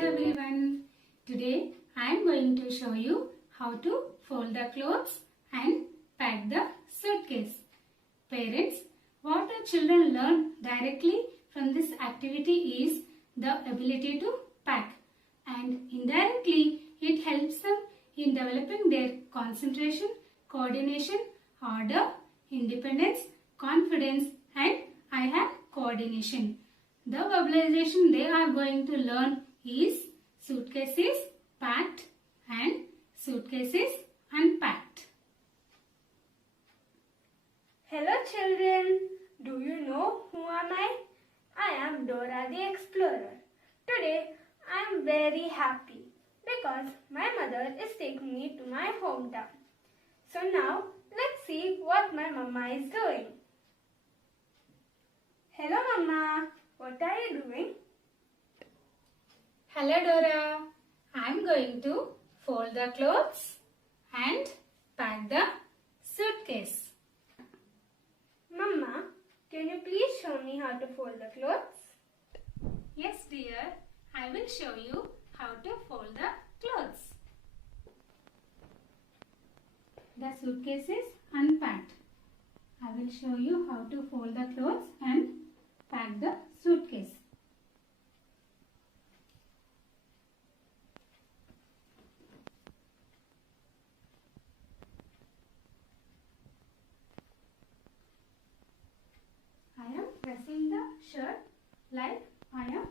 everyone. Today I am going to show you how to fold the clothes and pack the suitcase. Parents, what the children learn directly from this activity is the ability to pack, and indirectly it helps them in developing their concentration, coordination, order, independence, confidence and I have coordination. The verbalization they are going to learn is suitcases packed and suitcases unpacked. Hello children, do you know who am I? I am Dora the Explorer. Today I am very happy because my mother is taking me to my hometown. So now let's see what my mama is doing. Hello mama, what are you doing? Hello Dora, I am going to fold the clothes and pack the suitcase. Mama, can you please show me how to fold the clothes? Yes dear, I will show you how to fold the clothes. The suitcase is unpacked. I will show you how to fold the clothes and pack the suitcase. I am pressing the shirt like I am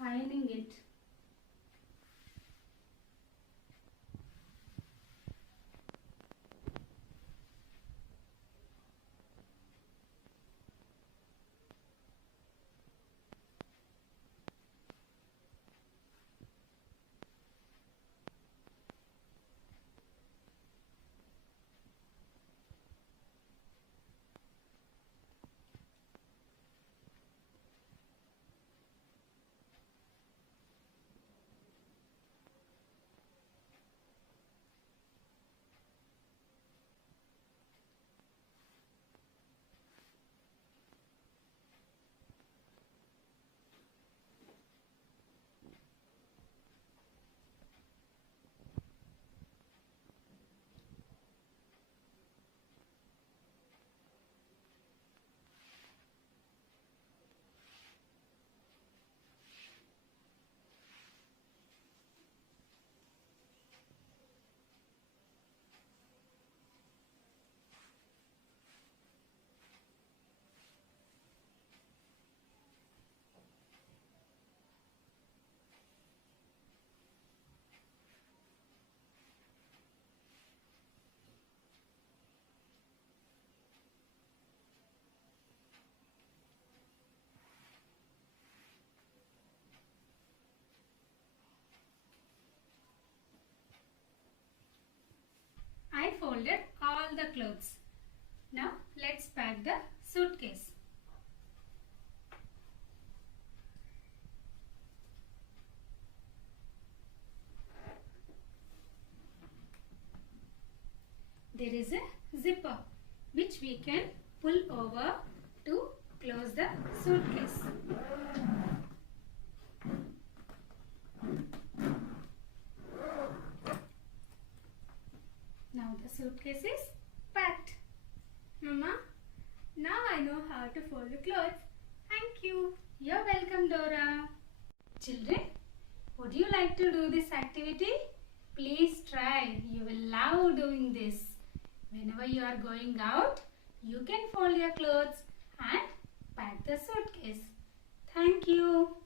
ironing it. I folded all the clothes. Now let's pack the suitcase. There is a zipper which we can pull over to close the suitcase. Now the suitcase is packed. Mama, now I know how to fold the clothes. Thank you. You're welcome, Dora. Children, would you like to do this activity? Please try. You will love doing this. Whenever you are going out, you can fold your clothes and pack the suitcase. Thank you.